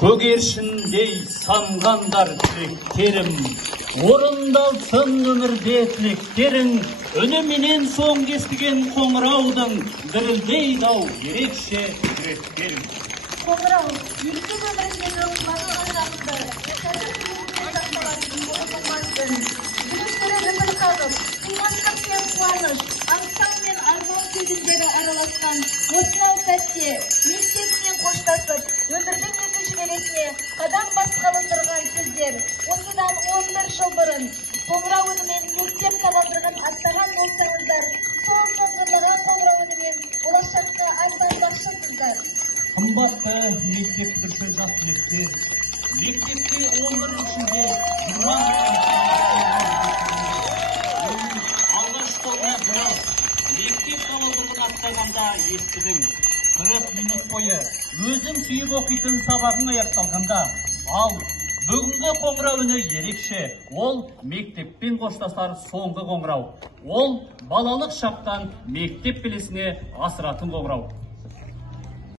Көгершіндей самғандар тілектерім, орындалсын өмірде тілектерің, үніменен соң естіген қоңыраудың дірілдейді ау ерекше жүректерің. Қоңырау, өлкем өміріндегі қуану аңғақты, жүректері лүпіл қағып, қимастық пен қуаныш, аңсау мен арман сезімдері араласқан осынау сәтте мектеппен қоштасып, өмірдің екінші белесіне қадам басқалы тұрған сіздер, осыдан 11 жыл бұрын қоңырау үнімен мектеп табалдырығын аттаған болсаңыздар, сол соңғырған қоңырау үнімен болашаққа аттанбақшысыздар. Қымбатты мектеп бітіруші жас түлектер, мектепте 11 ішінде 20 алғашқы образ мектеп табалдырығын аттағанда естідің. 40 минут бойы өзің сүйіп оқитын сабағың аяқталғанда, ал бүгінгі қоңырау үні ерекше. Ол мектеппен қоштасар соңғы қоңырау. Ол балалық шақтан мектеп белесіне асыратын қоңырау.